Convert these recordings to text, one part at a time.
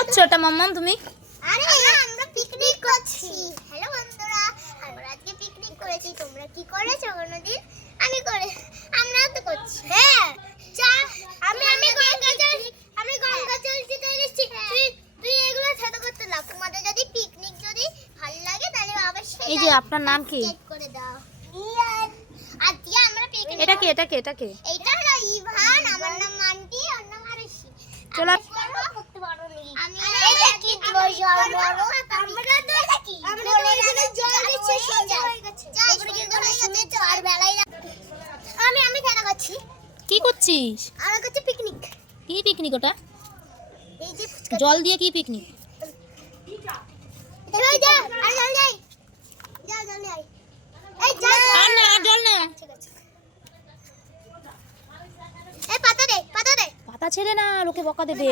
করছো এটা মাম্মাম তুমি? আরে আমরা পিকনিক করছি। হ্যালো বন্ধুরা, আমরা আজকে পিকনিক করেছি। তোমরা কি করেছো কোনোদিন? আমরা তো করছি। হ্যাঁ, চা আমি গঙ্গা জল দিতে এসেছি। তুই এগুলো সাথে করতে না। তোমাদের যদি পিকনিক যদি ভালো লাগে তাহলে অবশ্যই এই যে আপনার নাম কি? করে দাও। ইয়ান। আজকে আমরা পিকনিক এটা কে? এইটা হলো ইভান, আমার নাম মান্টি, ওর নাম আরশি। চলো আমি এটা কি জল বড় আমরা কি আমরা এখানে জল দিচ্ছি সোজা হয়ে গেছে তারপরে কিন্তু হয়ে গেছে চার বেলায় আমি খেলা করছি। কি করছিস? আমরা করছি পিকনিক। কি পিকনিক ওটা? এই যে ফুচকা জল দিয়ে কি পিকনিক? এই যা আর জল যাই যা জল আই এই যা আর না, আর জল না। ঠিক আছে এই পাতা দে পাতা ছেড়ে না, লোকে বকা দেবে।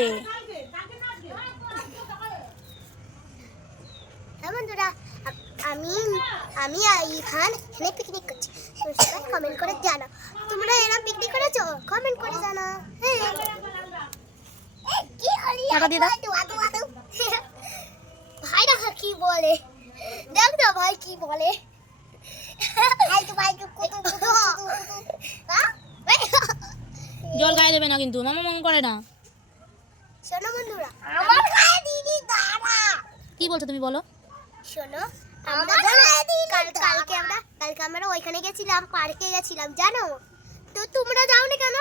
হ্যাঁ বন্ধুরা, আমি আর ইভান এখানে পিকনিক করছি। সবাই কমেন্ট করে জানা তোমরা এরকম পিকনিক করেছো, কমেন্ট করে জানা। হ্যাঁ কি হলি টাকা দিয়ে দাও। ভাই দেখো কি বলে, দেখ তো ভাই কি বলে। ভাই জল গায়ে দেবে না কিন্তু, মামা করে না। শোনো বন্ধুরা, আমার গায়ে দিদি দাঁড়া। কি বলছো তুমি বলো? শোনো, কালকে আমরা ওইখানে গেছিলাম, পার্কে গেছিলাম জানো তো। তোমরা যাওনি কেন?